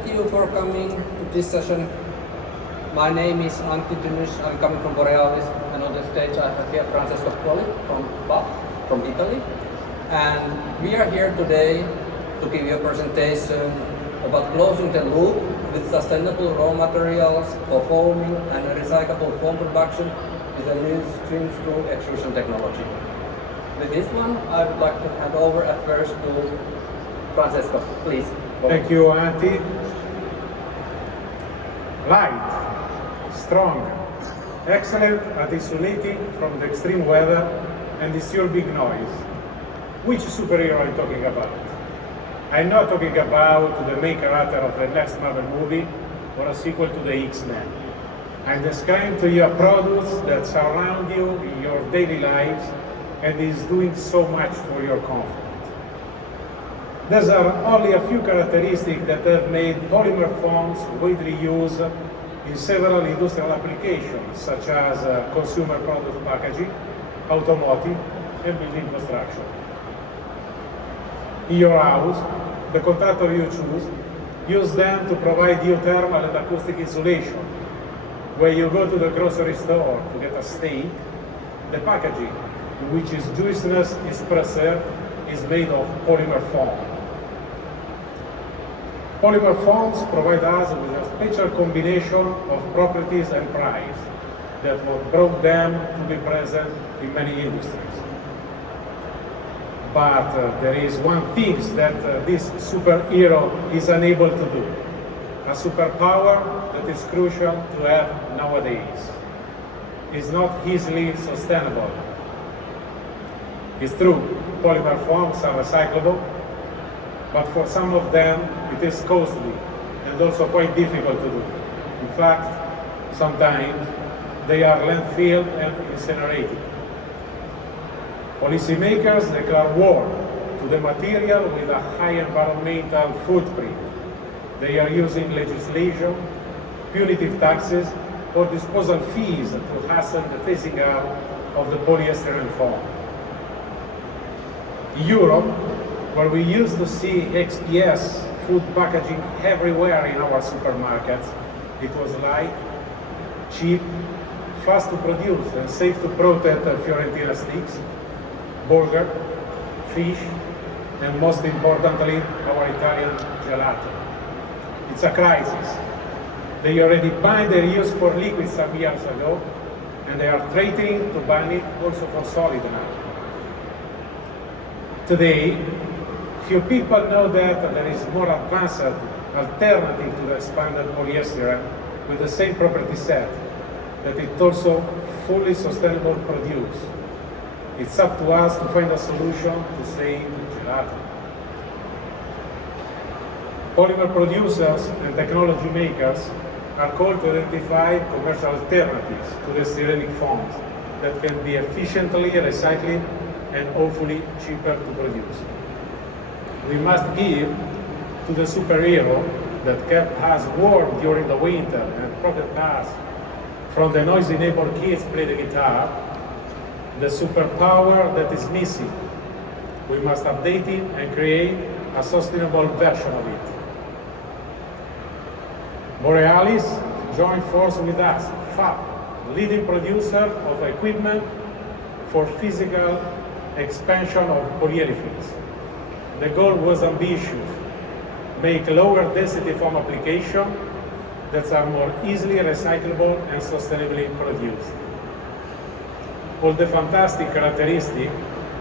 thank you for coming to this session. My name is Antti Tynnysh. I'm coming from Borealis, and on the stage I have here Francesco from FAP, from Italy. And we are here today to give you a presentation about closing the loop with sustainable raw materials for foaming and recyclable foam production with the new Twin-screw Extrusion Technology. With this one, I would like to hand over at first to Francesco, please. Thank you, Antti. Light, strong, excellent at insulating from the extreme weather and disturbing noise. Which superhero I'm talking about? I'm not talking about the main character of the next Marvel movie or a sequel to the X-Men. I'm describing to you a product that surrounds you in your daily lives and is doing so much for your comfort. There are only a few characteristics that have made polymer foams widely used in several industrial applications, such as consumer product packaging, automotive, and building construction. In your house, the contractor you choose use them to provide you thermal and acoustic insulation. When you go to the grocery store to get a steak, the packaging, in which its juiciness is preserved, is made of polymer foam. Polymer foams provide us with a special combination of properties and price that what brought them to be present in many industries. But there is one thing that this superhero is unable to do, a superpower that is crucial to have nowadays. It's not easily sustainable. It's true, polymer foams are recyclable, but for some of them it is costly and also quite difficult to do. In fact, sometimes they are landfilled and incinerated. Policymakers declare war to the material with a high environmental footprint. They are using legislation, punitive taxes, or disposal fees to hasten the phasing out of the polyester foam. In Europe, where we used to see XPS food packaging everywhere in our supermarkets, it was light, cheap, fast to produce, and safe to protect Fiorentina sticks, burger, fish, and most importantly, our Italian gelato. It's a crisis. They already banned their use for liquid some years ago, and they are threatening to ban it also for solid now. Today, few people know that there is more advanced alternative to the expanded polyester with the same property set, that it's also fully sustainable produce. It's up to us to find a solution to save gelato. Polymer producers and technology makers are called to identify commercial alternatives to the styrenic foams that can be efficiently recycled and hopefully cheaper to produce. We must give to the superhero that kept us warm during the winter and protect us from the noisy neighbor kids play the guitar, the superpower that is missing. We must update it and create a sustainable version of it. Borealis joined forces with us, FAP, leading producer of equipment for physical expansion of polyolefins. The goal was ambitious: make lower density foam applications that are more easily recyclable and sustainably produced. All the fantastic characteristics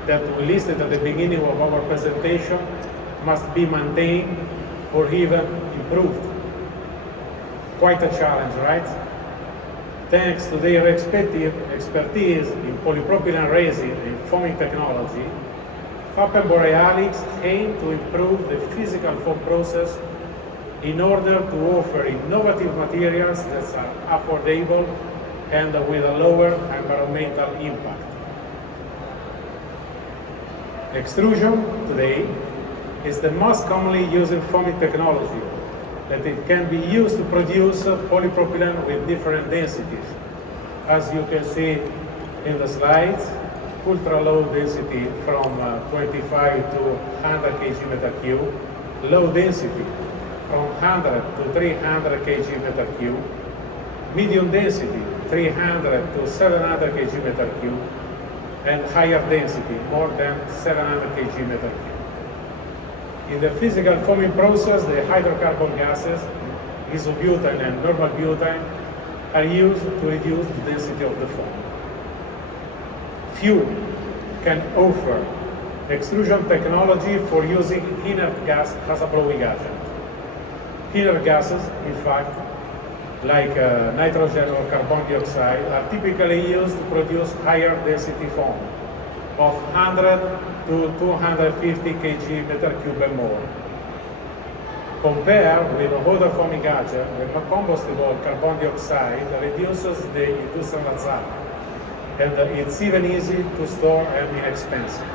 that we listed at the beginning of our presentation must be maintained or even improved. Quite a challenge, right? Thanks to their expertise in polypropylene resin and foaming technology, FAP and Borealis aim to improve the physical foam process in order to offer innovative materials that are affordable and with a lower environmental impact. Extrusion today is the most commonly used foaming technology, that it can be used to produce polypropylene with different densities. As you can see in the slides, ultra low density from 25 to 100 kg meter cube, low density from 100 to 300 kg meter cube, medium density 300 to 700 kg meter cube, and higher density, more than 700 kg meter cube. In the physical foaming process, the hydrocarbon gases, isobutane and normal butane, are used to reduce the density of the foam. Few can offer extrusion technology for using inert gas as a blowing agent. Inert gases, in fact, like nitrogen or carbon dioxide, are typically used to produce higher density foam of 100 to 250 kg meter cube and more. Compared with other foaming agents, the combustible carbon dioxide reduces the industrial hazard, and it's even easy to store and inexpensive.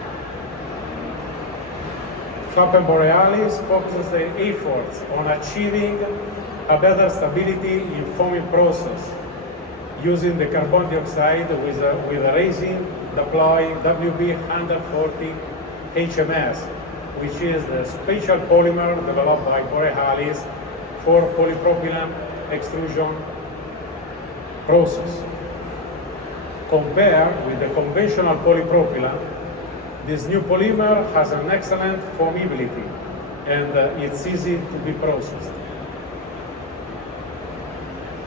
FAP and Borealis focuses their efforts on achieving a better stability in foaming process using the carbon dioxide with a resin Daploy WB140HMS, which is the special polymer developed by Borealis for polypropylene extrusion process. Compared with the conventional polypropylene, this new polymer has an excellent foamability and it's easy to be processed.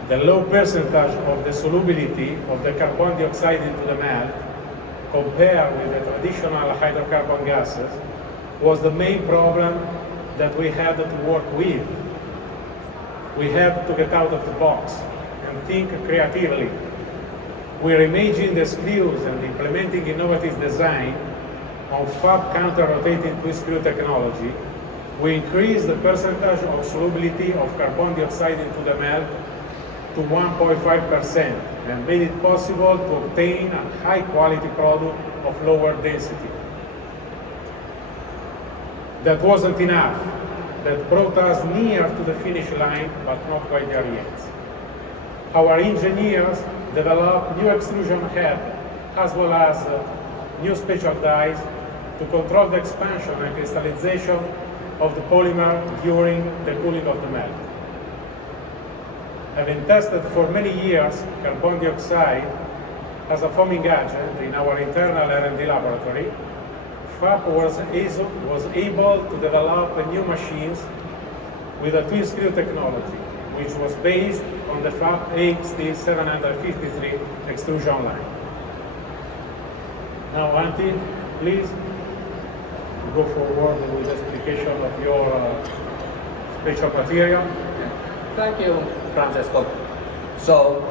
The low percentage of the solubility of the carbon dioxide into the melt, compared with the traditional hydrocarbon gases, was the main problem that we had to work with. We had to get out of the box and think creatively. We reimagined the screws and implementing innovative design on FAP counter-rotating twin-screw technology. We increased the percentage of solubility of carbon dioxide into the melt to 1.5% and made it possible to obtain a high-quality product of lower density. That wasn't enough. That brought us near to the finish line, but not quite there yet. Our engineers developed new extrusion head as well as new special dies to control the expansion and crystallization of the polymer during the cooling of the melt. Having tested for many years carbon dioxide as a foaming agent in our internal R&D laboratory, FAP was able to develop new machines with a twin-screw technology, which was based on the FAP AXT753 extrusion line. Now, Antti, please go forward with the explication of your special material. Thank you, Francesco. So,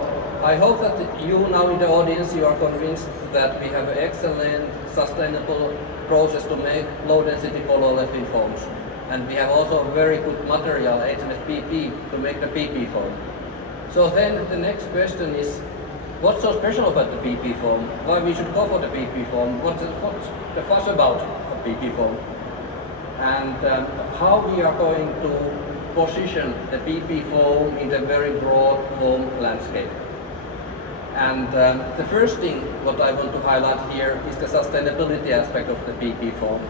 I hope that you now in the audience, you are convinced that we have an excellent, sustainable process to make low-density polyolefin foams. And we have also a very good material, HMS PP, to make the PP foam. So then the next question is, what's so special about the PP foam? Why we should go for the PP foam? What's the fuss about the PP foam? And how we are going to position the PP foam in the very broad foam landscape. And the first thing what I want to highlight here is the sustainability aspect of the PP foam.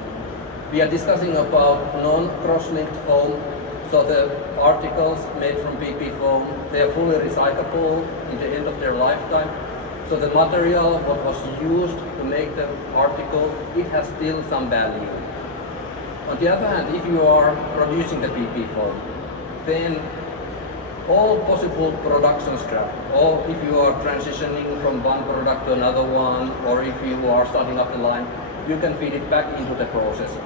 We are discussing about non-cross-linked foam, so the particles made from PP foam, they are fully recyclable in the end of their lifetime. So the material what was used to make the particle, it has still some value. On the other hand, if you are producing the PP foam, then all possible production scrap, or if you are transitioning from one product to another one, or if you are starting up the line, you can feed it back into the process.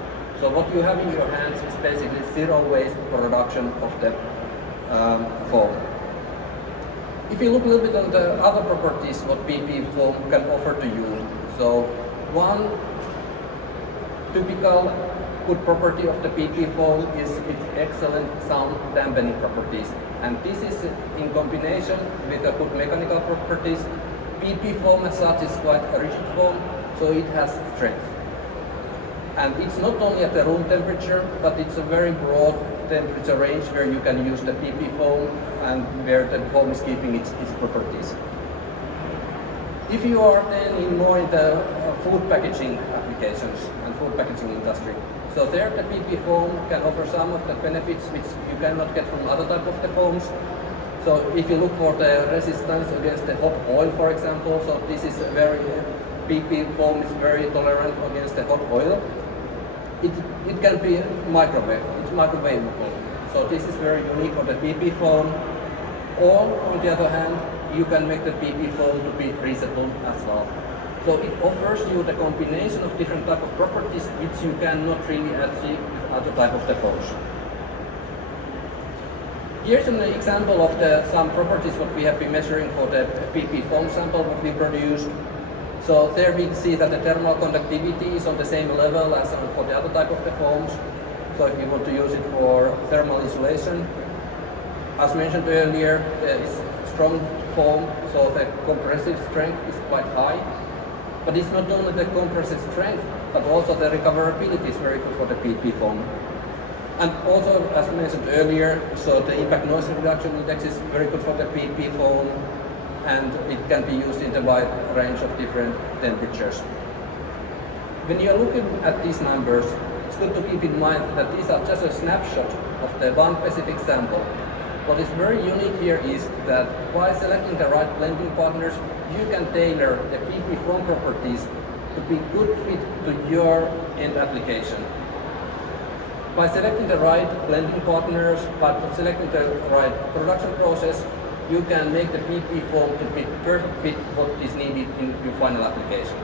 So what you have in your hands is basically zero waste production of the foam. If you look a little bit on the other properties what PP foam can offer to you, so one typical good property of the PP foam is its excellent sound dampening properties. And this is in combination with the good mechanical properties. PP foam as such is quite a rigid foam, so it has strength. And it's not only at the room temperature, but it's a very broad temperature range where you can use the PP foam and where the foam is keeping its properties. If you are then more in the food packaging applications and food packaging industry. So there the PP foam can offer some of the benefits which you cannot get from other type of the foams. So if you look for the resistance against the hot oil, for example, so this is a very, PP foam is very tolerant against the hot oil. It can be it's microwavable. So this is very unique for the PP foam. Or on the other hand, you can make the PP foam to be freezable as well. So it offers you the combination of different type of properties which you cannot really achieve with other type of the foams. Here's an example of some properties what we have been measuring for the PP foam sample what we produced. So there we see that the thermal conductivity is on the same level as for the other type of the foams. So if you want to use it for thermal insulation, as mentioned earlier, it's strong foam, so the compressive strength is quite high. But it's not only the compressive strength, but also the recoverability is very good for the PP foam. And also, as mentioned earlier, so the impact noise reduction index is very good for the PP foam, and it can be used in the wide range of different temperatures. When you're looking at these numbers, it's good to keep in mind that these are just a snapshot of the one specific sample. What is very unique here is that by selecting the right blending partners, you can tailor the PP foam properties to be good fit to your end application. By selecting the right blending partners, by selecting the right production process, you can make the PP foam to be perfect fit what is needed in your final application.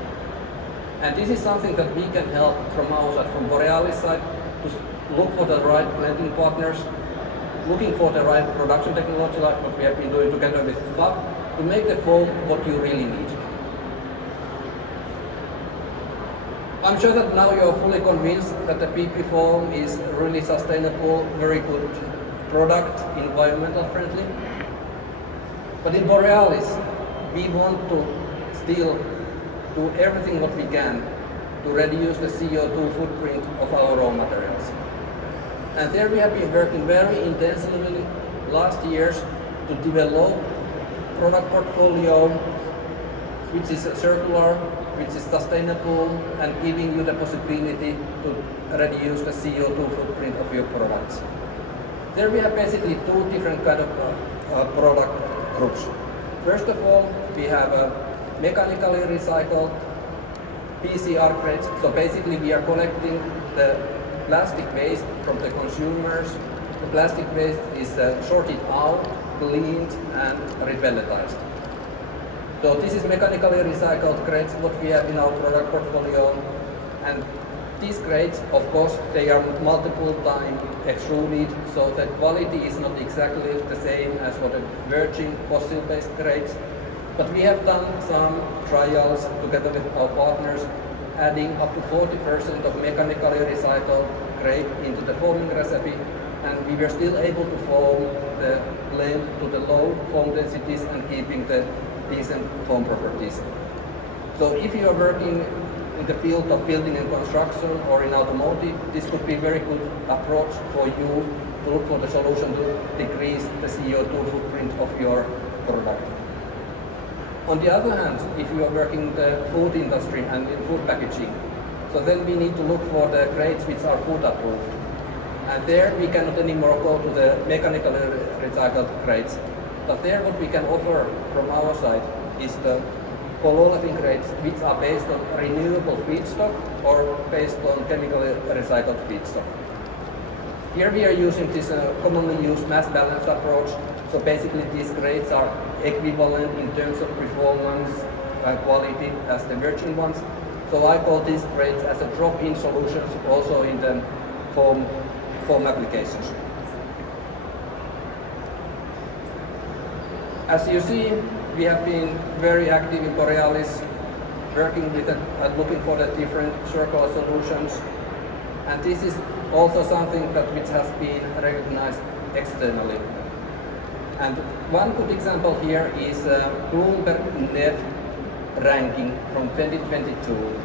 And this is something that we can help from our side, from Borealis side, to look for the right blending partners, looking for the right production technology like what we have been doing together with FAP to make the foam what you really need. I'm sure that now you're fully convinced that the PP foam is really sustainable, very good product, environmental friendly. But in Borealis, we want to still do everything what we can to reduce the CO2 footprint of our raw materials. And there we have been working very intensively last years to develop product portfolio which is circular, which is sustainable, and giving you the possibility to reduce the CO2 footprint of your products. There we have basically two different kind of product groups. First of all, we have mechanically recycled PCR crates. So basically we are collecting the plastic waste from the consumers. The plastic waste is sorted out, cleaned and repelletized. So this is mechanically recycled crates what we have in our product portfolio, and these crates, of course, they are multiple time extruded, so the quality is not exactly the same as for the virgin fossil-based crates. But we have done some trials together with our partners, adding up to 40% of mechanically recycled crate into the foaming recipe, and we were still able to foam the blend to the low foam densities and keeping the decent foam properties. So if you are working in the field of building and construction or in automotive, this could be a very good approach for you to look for the solution to decrease the CO2 footprint of your product. On the other hand, if you are working in the food industry and in food packaging, so then we need to look for the crates which are food approved. And there we cannot anymore go to the mechanically recycled crates. But there what we can offer from our side is the polyolefin crates which are based on renewable feedstock or based on chemically recycled feedstock. Here we are using this commonly used mass balance approach. So basically these crates are equivalent in terms of performance and quality as the virgin ones. So I call these crates as a drop-in solutions also in the foam applications. As you see, we have been very active in Borealis, working with it and looking for the different circular solutions. And this is also something which has been recognized externally. And one good example here is Bloomberg NEF ranking from 2022.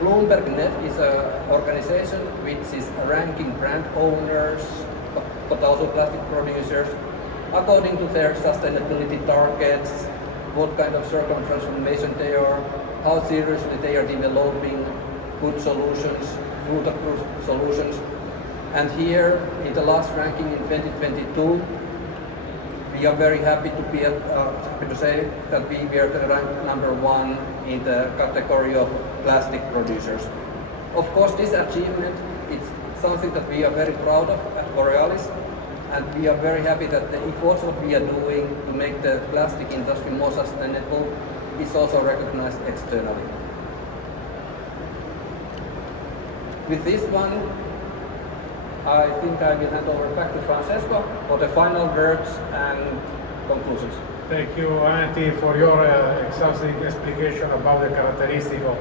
Bloomberg NEF is an organization which is ranking brand owners, but also plastic producers, according to their sustainability targets, what kind of circular transformation they are, how seriously they are developing good solutions waterproof solutions. And here in the last ranking in 2022, we are very happy to be happy to say that we were ranked #1 in the category of plastic producers. Of course, this achievement is something that we are very proud of at Borealis, and we are very happy that the efforts what we are doing to make the plastic industry more sustainable is also recognized externally. With this one, I think I will hand over back to Francesco for the final words and conclusions. Thank you, Antti, for your exhaustive explanation about the characteristics of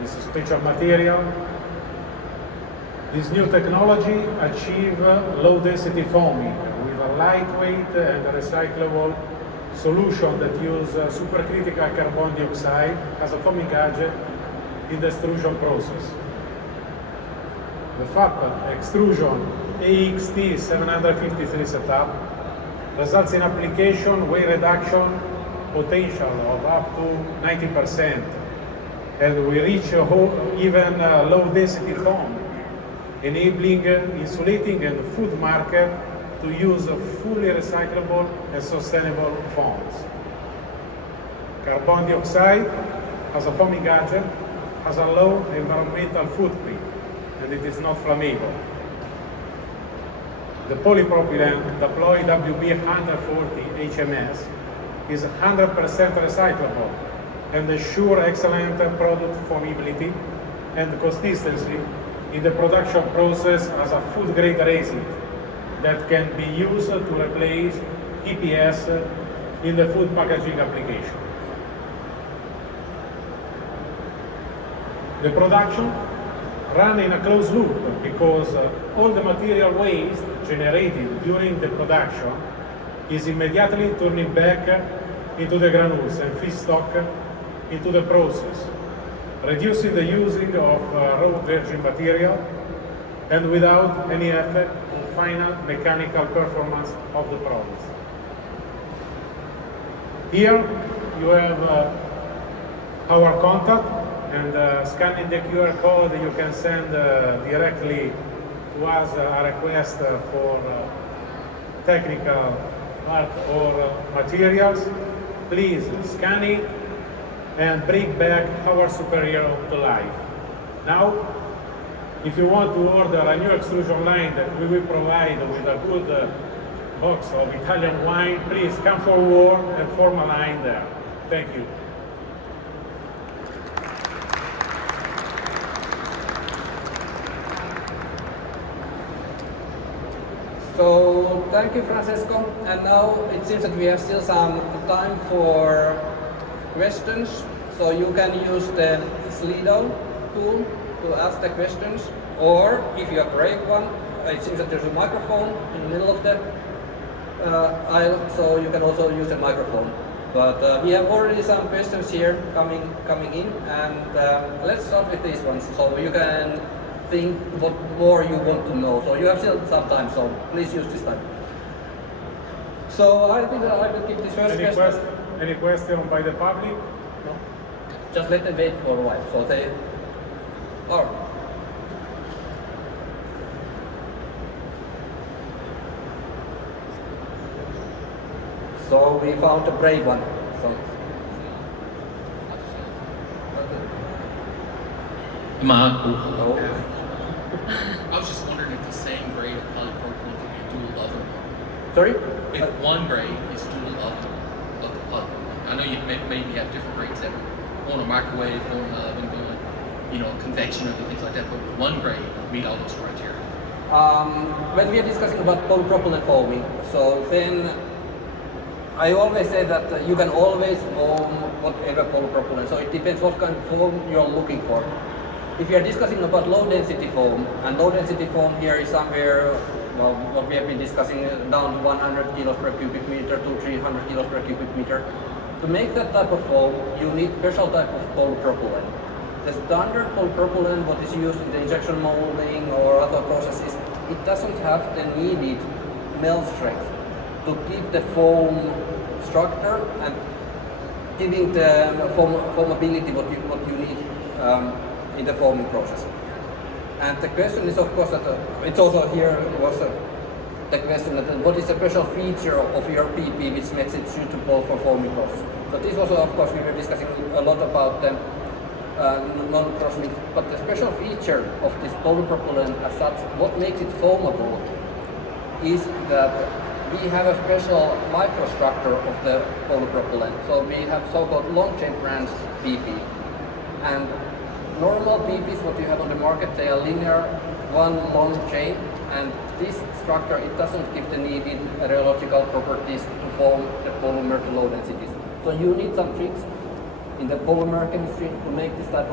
this special material. This new technology achieves low-density foaming with a lightweight and recyclable solution that uses supercritical carbon dioxide as a foaming agent in the extrusion process. The FAP extrusion AXT 753 setup results in application weight reduction potential of up to 90%, and we reach even low density foam, enabling insulating and food market to use fully recyclable and sustainable foams. Carbon dioxide as a foaming agent has a low environmental footprint, and it is not flammable. The polypropylene Daploy WB140HMS is 100% recyclable and ensures excellent product foamability and consistency in the production process as a food-grade resin that can be used to replace EPS in the food packaging application. The production run in a closed loop because all the material waste generated during the production is immediately turning back into the granules and feedstock into the process, reducing the using of raw virgin material and without any effect on final mechanical performance of the product. Here you have our contact, and scanning the QR code you can send directly to us a request for technical part or materials. Please scan it and bring back our superhero to life. Now, if you want to order a new extrusion line that we will provide with a good box of Italian wine, please come forward and form a line there. Thank you. So thank you, Francesco. And now it seems that we have still some time for questions. So you can use the Slido tool to ask the questions, or if you are brave one, it seems that there's a microphone in the middle of the aisle, so you can also use the microphone. But we have already some questions here coming in, and let's start with these ones. So you can think what more you want to know. So you have still some time, so please use this time. So I think that I will give this first question. Any question by the public? No? Just let them wait for a while. So they are. So we found a brave one. So. Okay. Am I on? Hello. I was just wondering if the same grade of polypropylene could be dual oven. Sorry? If one grade is dual oven of the polypropylene. I know you maybe have different grades that go in a microwave, go in an oven, convection and things like that, but would one grade meet all those criteria? When we are discussing about polypropylene foaming, so then I always say that you can always foam whatever polypropylene, so it depends what kind of foam you're looking for. If you are discussing about low density foam, and low density foam here is somewhere, well, what we have been discussing, down to 100 kilos per cubic meter to 300 kilos per cubic meter. To make that type of foam, you need special type of polypropylene. The standard polypropylene, what is used in the injection molding or other processes, it doesn't have the needed melt strength to keep the foam structure and giving the foamability what you need in the foaming process. And the question is, of course, that it's also here was the question that what is the special feature of your PP which makes it suitable for foaming process. So this was, of course, we were discussing a lot about the non-crossing, but the special feature of this polypropylene as such, what makes it foamable, is that we have a special microstructure of the polypropylene. So we have so-called long chain branched PP. And normal PPs, what you have on the market, they are linear, one long chain, and this structure, it doesn't give the needed rheological properties to form the polymer to low densities. So you need some tricks in the polymer chemistry to make this type of